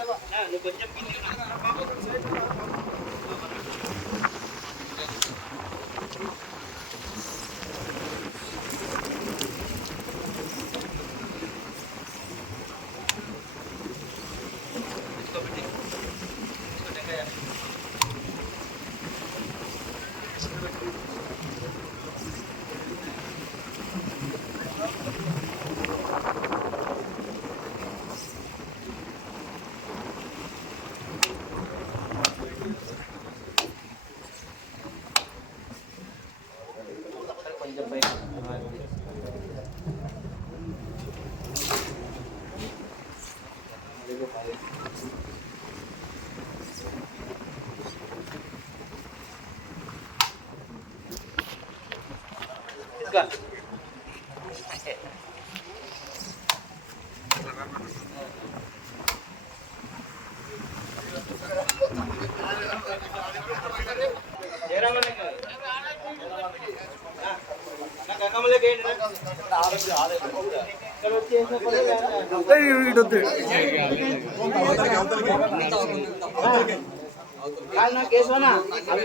અને か。కేశవనా అవి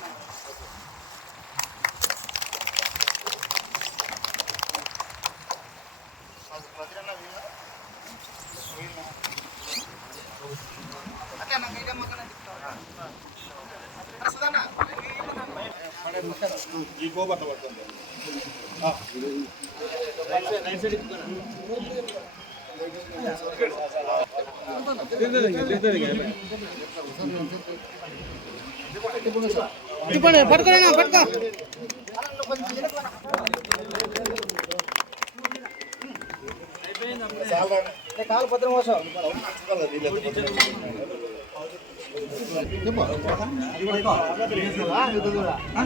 పట్టుకోలేనా పట్టుకో. కాలు పత్రం కోసం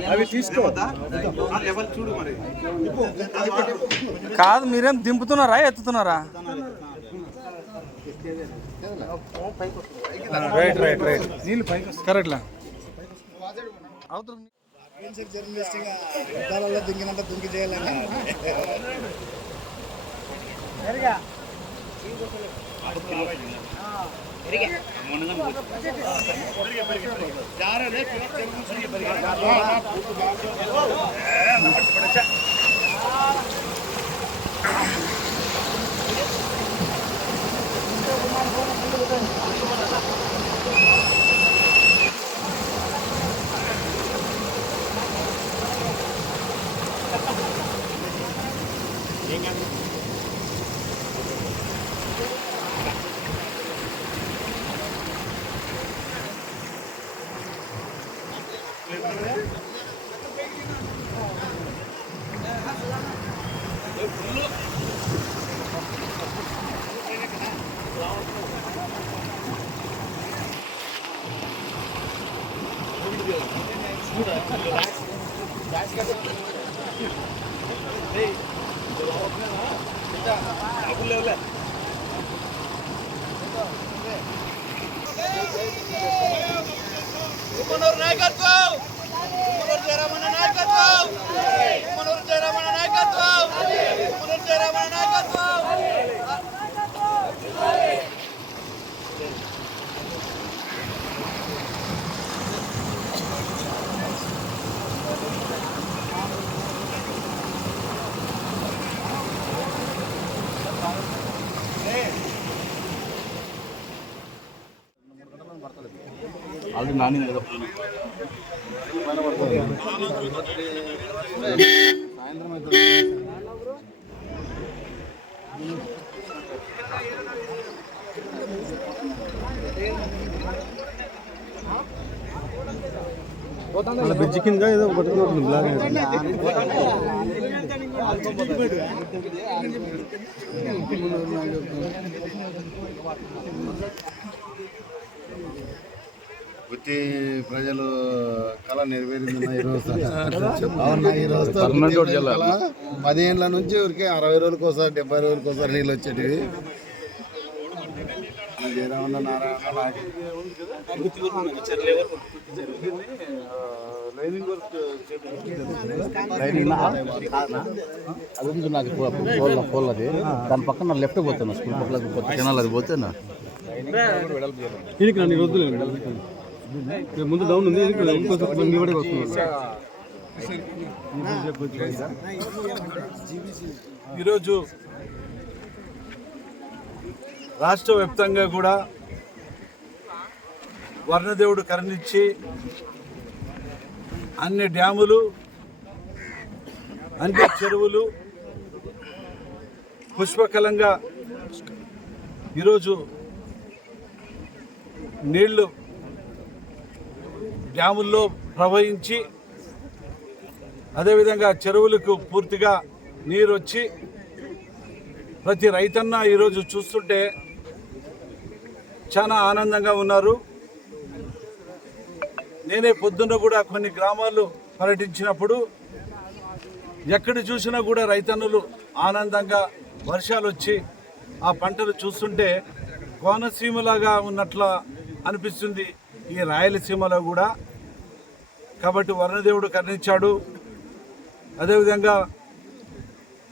అవి కాదు మీరేం దింపుతున్నారా ఎత్తుతున్నారా? Right right right. నీళ్ళు పైకి కరెక్ట్లా అవతల జర్నలిస్ట్గా దింగినంత దుంకి చేయాలని ಯಾರೇ Gubernur Naikatku Gubernur Daerah mana already నానింది కదా బ్రిడ్జ్ కింద ఏదో పట్టుకున్నట్టు బ్లాగ్ గుత్తి ప్రజలు కళ నెరవేరింది ఈరోజు. పదిహేనుల నుంచి ఊరికే అరవై రోజులకు ఒకసారి డెబ్బై రోజులకు ఒకసారి నీళ్ళు వచ్చేటివి. జయరామన్న నారాయణ నాకు అది ఉంది నాకు పోల్ పోల్ అది దాని పక్కన లెఫ్ట్ పోతున్నా స్కూల్ పక్కన కొత్త కెనాల్ అది పోతేనా? దీనికి నన్ను వద్దులే ముందు డౌన్ ఉంది దీనికి ఇంకొంచెం ఈరోజు రాష్ట్ర వ్యాప్తంగా కూడా వర్ణదేవుడు కరుణించి అన్ని డ్యాములు అన్ని చెరువులు పుష్పకలంగా ఈరోజు నీళ్ళు డ్యాముల్లో ప్రవహించి అదేవిధంగా చెరువులకు పూర్తిగా నీరు వచ్చి ప్రతి రైతన్న ఈరోజు చూస్తుంటే చాలా ఆనందంగా ఉన్నారు. నేనే పొద్దున్న కూడా కొన్ని గ్రామాలు పర్యటించినప్పుడు ఎక్కడ చూసినా కూడా రైతన్నులు ఆనందంగా వర్షాలు వచ్చి ఆ పంటలు చూస్తుంటే కోనసీమలాగా ఉన్నట్లా అనిపిస్తుంది. ఈ రాయలసీమలో కూడా కాబట్టి వరుణదేవుడు కరుణించాడు. అదేవిధంగా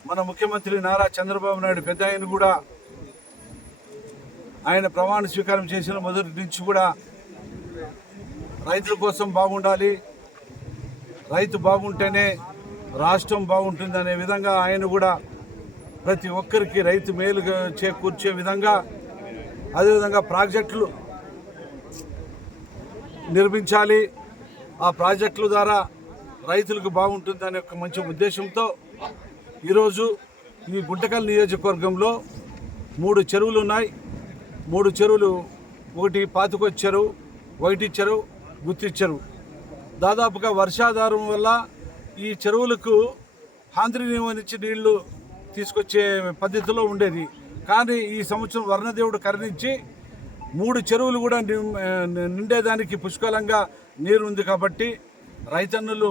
మన ముఖ్యమంత్రి నారా చంద్రబాబు నాయుడు పెద్ద ఆయన కూడా ఆయన ప్రమాణ స్వీకారం చేసిన మొదటి నుంచి కూడా రైతుల కోసం బాగుండాలి. రైతు బాగుంటేనే రాష్ట్రం బాగుంటుంది అనే విధంగా ఆయన కూడా ప్రతి ఒక్కరికి రైతు మేలు చేకూర్చే విధంగా అదేవిధంగా ప్రాజెక్టులు నిర్మించాలి. ఆ ప్రాజెక్టుల ద్వారా రైతులకు బాగుంటుంది అనే ఒక మంచి ఉద్దేశంతో ఈరోజు ఈ గుంటకల్ నియోజకవర్గంలో మూడు చెరువులు ఉన్నాయి. మూడు చెరువులు ఒకటి పాతుకొచ్చి చెరువు వైటి చెరువు గుత్తి చెరువు దాదాపుగా వర్షాధారం వల్ల ఈ చెరువులకు ఆంధ్రీనియం నుంచి నీళ్ళు తీసుకొచ్చే పద్ధతిలో ఉండేది. కానీ ఈ సంవత్సరం వర్ణదేవుడు కరుణించి మూడు చెరువులు కూడా నిండేదానికి పుష్కలంగా నీరు ఉంది కాబట్టి రైతన్నులు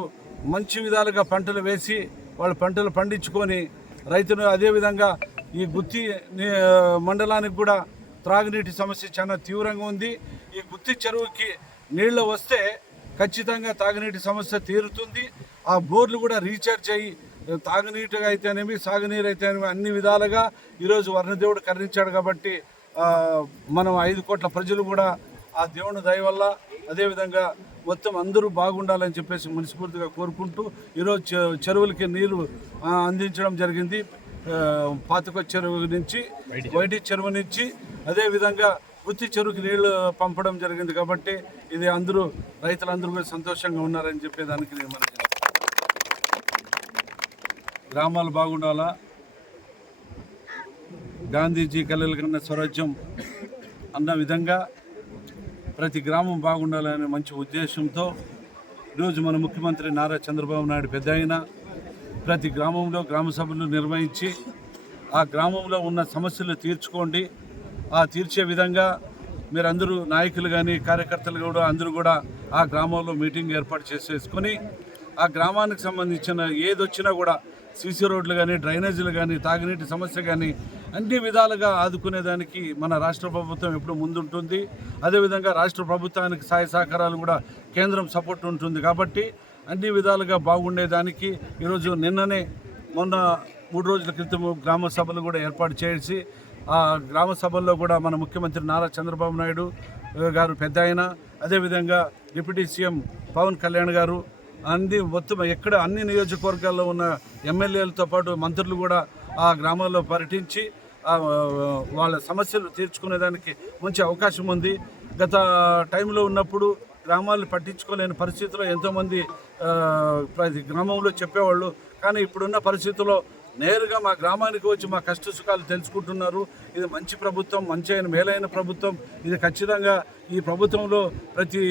మంచి విధాలుగా పంటలు వేసి వాళ్ళ పంటలు పండించుకొని రైతులు అదేవిధంగా ఈ గుత్తి మండలానికి కూడా త్రాగునీటి సమస్య చాలా తీవ్రంగా ఉంది. ఈ గుత్తి చెరువుకి నీళ్ళు వస్తే ఖచ్చితంగా తాగునీటి సమస్య తీరుతుంది. ఆ బోర్లు కూడా రీఛార్జ్ అయ్యి తాగునీటిగా అయితేనేమి సాగునీరు అయితేనేమి అన్ని విధాలుగా ఈరోజు వర్ణదేవుడు కరణించాడు కాబట్టి మనం ఐదు కోట్ల ప్రజలు కూడా ఆ దేవుని దయ వల్ల అదేవిధంగా మొత్తం అందరూ బాగుండాలని చెప్పేసి మనస్ఫూర్తిగా కోరుకుంటూ ఈరోజు చె- చెరువులకి నీరు అందించడం జరిగింది. పాతక చెరువు నుంచి వైటి చెరువు నుంచి అదేవిధంగా వృత్తి చెరువుకి నీళ్ళు పంపడం జరిగింది కాబట్టి ఇది అందరూ రైతులందరూ కూడా సంతోషంగా ఉన్నారని చెప్పేదానికి నేను మనకి గ్రామాలు బాగుండాలా? గాంధీజీ కలలు కన్న స్వరాజ్యం అన్న విధంగా ప్రతి గ్రామం బాగుండాలనే మంచి ఉద్దేశంతో ఈరోజు మన ముఖ్యమంత్రి నారా చంద్రబాబు నాయుడు పెద్ద అయిన ప్రతి గ్రామంలో గ్రామ సభలు నిర్వహించి ఆ గ్రామంలో ఉన్న సమస్యలు తీర్చుకోండి. ఆ తీర్చే విధంగా మీరందరూ నాయకులు కానీ కార్యకర్తలు కూడా అందరూ కూడా ఆ గ్రామంలో మీటింగ్ ఏర్పాటు చేసేసుకొని ఆ గ్రామానికి సంబంధించిన ఏదొచ్చినా కూడా సీసీ రోడ్లు కానీ డ్రైనేజీలు కానీ తాగునీటి సమస్య కానీ అన్ని విధాలుగా ఆదుకునేదానికి మన రాష్ట్ర ప్రభుత్వం ఎప్పుడు ముందుంటుంది. అదేవిధంగా రాష్ట్ర ప్రభుత్వానికి సహాయ సహకారాలు కూడా కేంద్రం సపోర్ట్ ఉంటుంది కాబట్టి అన్ని విధాలుగా బాగుండేదానికి ఈరోజు నిన్ననే మొన్న మూడు రోజుల క్రితం గ్రామ సభలు కూడా ఏర్పాటు చేసి ఆ గ్రామ సభల్లో కూడా మన ముఖ్యమంత్రి నారా చంద్రబాబు నాయుడు గారు పెద్ద ఆయన అదేవిధంగా డిప్యూటీ సీఎం పవన్ కళ్యాణ్ గారు అన్ని మొత్తం ఎక్కడ అన్ని నియోజకవర్గాల్లో ఉన్న ఎమ్మెల్యేలతో పాటు మంత్రులు కూడా ఆ గ్రామాల్లో పర్యటించి వాళ్ళ సమస్యలు తీర్చుకునేదానికి మంచి అవకాశం ఉంది. గత టైంలో ఉన్నప్పుడు గ్రామాలు పట్టించుకోలేని పరిస్థితిలో ఎంతోమంది ప్రతి గ్రామంలో చెప్పేవాళ్ళు కానీ ఇప్పుడున్న పరిస్థితుల్లో నేరుగా మా గ్రామానికి వచ్చి మా కష్ట సుఖాలు తెలుసుకుంటున్నారు. ఇది మంచి ప్రభుత్వం మంచి అయిన మేలైన ప్రభుత్వం. ఇది ఖచ్చితంగా ఈ ప్రభుత్వంలో ప్రతి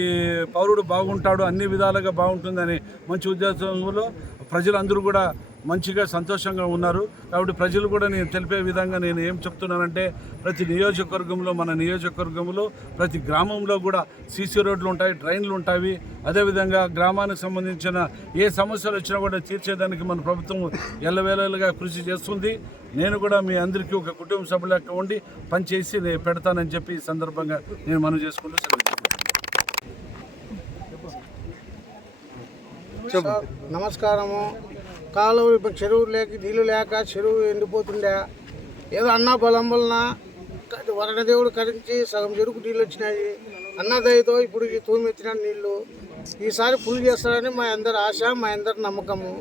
పౌరుడు బాగుంటాడు అన్ని విధాలుగా బాగుంటుందని మంచి ఉద్దేశంలో ప్రజలందరూ కూడా మంచిగా సంతోషంగా ఉన్నారు. కాబట్టి ప్రజలు కూడా నేను తెలిపే విధంగా నేను ఏం చెప్తున్నానంటే ప్రతి నియోజకవర్గంలో మన నియోజకవర్గంలో ప్రతి గ్రామంలో కూడా సీసీ రోడ్లు ఉంటాయి డ్రైన్లు ఉంటాయి. అదేవిధంగా గ్రామానికి సంబంధించిన ఏ సమస్యలు వచ్చినా కూడా తీర్చేదానికి మన ప్రభుత్వం ఎల్లవేళలుగా కృషి చేస్తుంది. నేను కూడా మీ అందరికీ ఒక కుటుంబ సభ్యులక్క ఉండి పనిచేసి నేను పెడతానని చెప్పి ఈ సందర్భంగా నేను మనం చేసుకుంటూ. నమస్కారము. కాలువ ఇప్పుడు చెరువు లేక నీళ్ళు లేక చెరువు ఎండిపోతుండే. ఏదో అన్న బలం వలన వరణదేవుడు కరించి సగం చెరుకు నీళ్ళు వచ్చినాయి. అన్నదయతో ఇప్పుడు ఈ తూమెత్తిన నీళ్ళు. ఈసారి ఫుల్ చేస్తారని మా అందరి ఆశ మా అందరి నమ్మకము.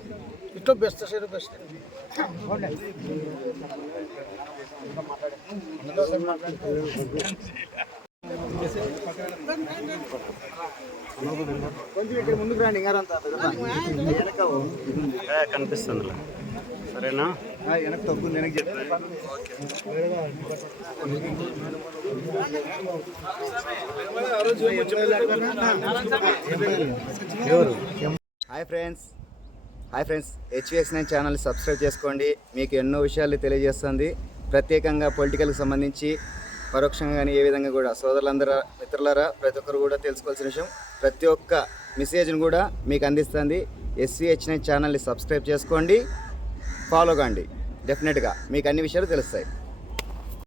ఇట్లా బెస్ట్ చెరువు బెస్ట్ కొంచెం కనిపిస్తుంది సరేనా? వెనక్కి తగ్గు వెనక్కి చెప్పాను? Hi friends. Hi friends. HVS nine channel subscribe చేసుకోండి. మీకు ఎన్నో విషయాలు తెలియజేస్తుంది. ప్రత్యేకంగా పొలిటికల్కి సంబంధించి పరోక్షంగా కానీ ఏ విధంగా కూడా సోదరులందరూ మిత్రులరా ప్రతి ఒక్కరు కూడా తెలుసుకోవాల్సిన విషయం. ప్రతి ఒక్క మెసేజ్ని కూడా మీకు అందిస్తుంది. ఎస్విహెచ్ నైన్ ఛానల్ని సబ్స్క్రైబ్ చేసుకోండి ఫాలో కాండి. డెఫినెట్గా మీకు అన్ని విషయాలు తెలుస్తాయి.